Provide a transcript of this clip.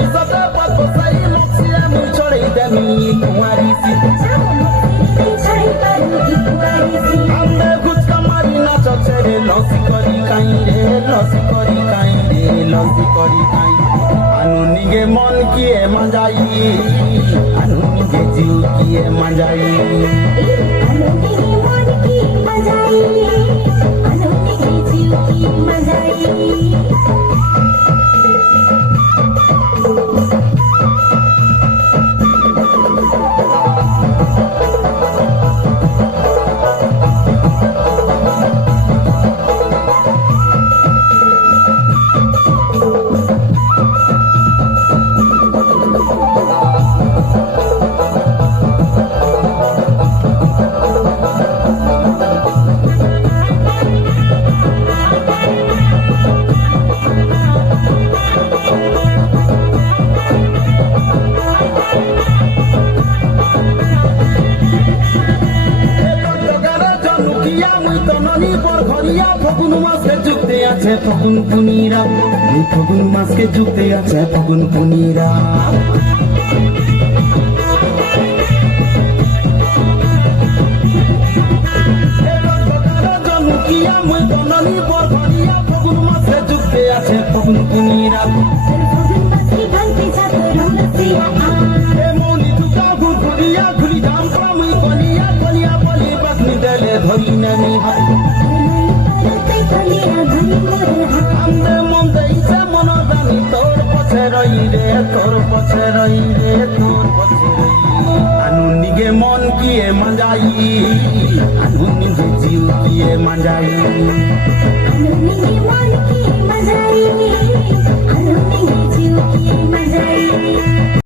মিছতে পথ বচাই মচিয়ে মুই চড়াই দেমি কুঁৱাৰী আমে গুচকা মারি নাচ ছেড়ে লসি করি কাই রে লসি করি কাই রে লসি করি কাই আনু নিগে মন কিয়ে মাজাই আনু নিগে জিউ কিয়ে মাজাই ফাগুন মাসকে যুক্তে আছে ফাগুন পুনিরা ফাগুন মাসকে যুক্তে আছে ফাগুন পুনিরা জনুকিয়া মুই তননি বরঘরিয়া ফাগুন মাসকে যুক্তে আছে ফাগুন পুনিরা মৌলি দুটা ঘুরিয়া ঘুরি ধাম মুই কলিয়া কলিয়া বলি বাগনি দেলে ধরি নানি হাই আমনে মন দেইছে মন জানি তোর পছে রই রে তোর পছে রই রে তোর পছে রই আনু নিগে মন কিয়ে মাজাই আনু নিগে জিউ কিয়ে মাজাই আনু নিগে মন কিয়ে